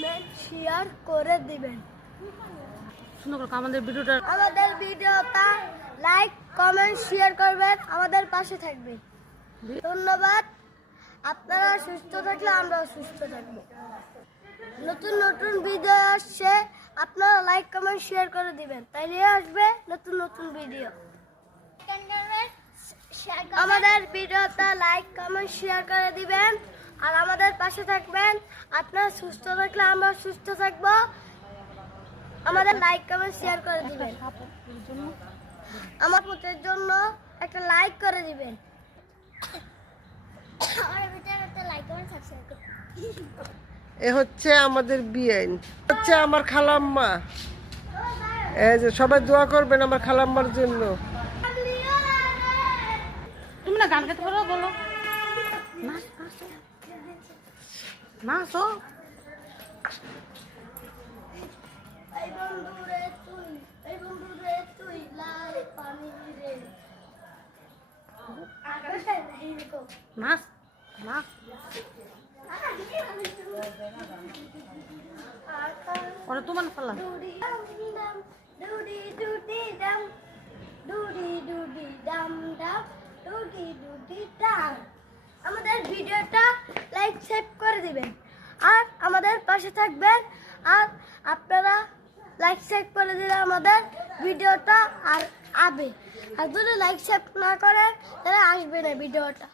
Comment share করে দিবেন। আমাদের ভিডিওটা লাইক কমেন্ট শেয়ার করবেন, আমাদের পাশে থাকবেন। ধন্যবাদ। আপনারা সুস্থ থাকলে আমরাও সুস্থ থাকবো। নতুন নতুন ভিডিও আসছে, আপনারা লাইক কমেন্ট শেয়ার করে দিবেন, তাইলে আসবে নতুন নতুন ভিডিও। আমাদের ভিডিওটা লাইক কমেন্ট শেয়ার করে দিবেন আর আমাদের পাশে থাকবেন। আপনারা সুস্থ থাকলে আমরা সুস্থ থাকবো। আমাদের লাইক কমেন্ট শেয়ার করে দিবেন। আমার পুত্রের জন্য একটা লাইক করে দিবেন। এ হচ্ছে আমাদের বিয়েন, হচ্ছে আমার খালাম্মা। এই যে সবাই দোয়া করবেন আমার খালাম্মার জন্য। তুমি না গান গাইতে পারো, বলো নাচো। নাচ নাচ। পরে তোমার পালা। আমাদের ভিডিওটা লাইক শেয়ার করে দিবেন আর আমাদের পাশে থাকবেন। আর আপনারা লাইক শেয়ার করে দিলে আমাদের ভিডিওটা আর আসবে। আর যদি লাইক শেয়ার না করেন তাহলে আসবে না ভিডিওটা।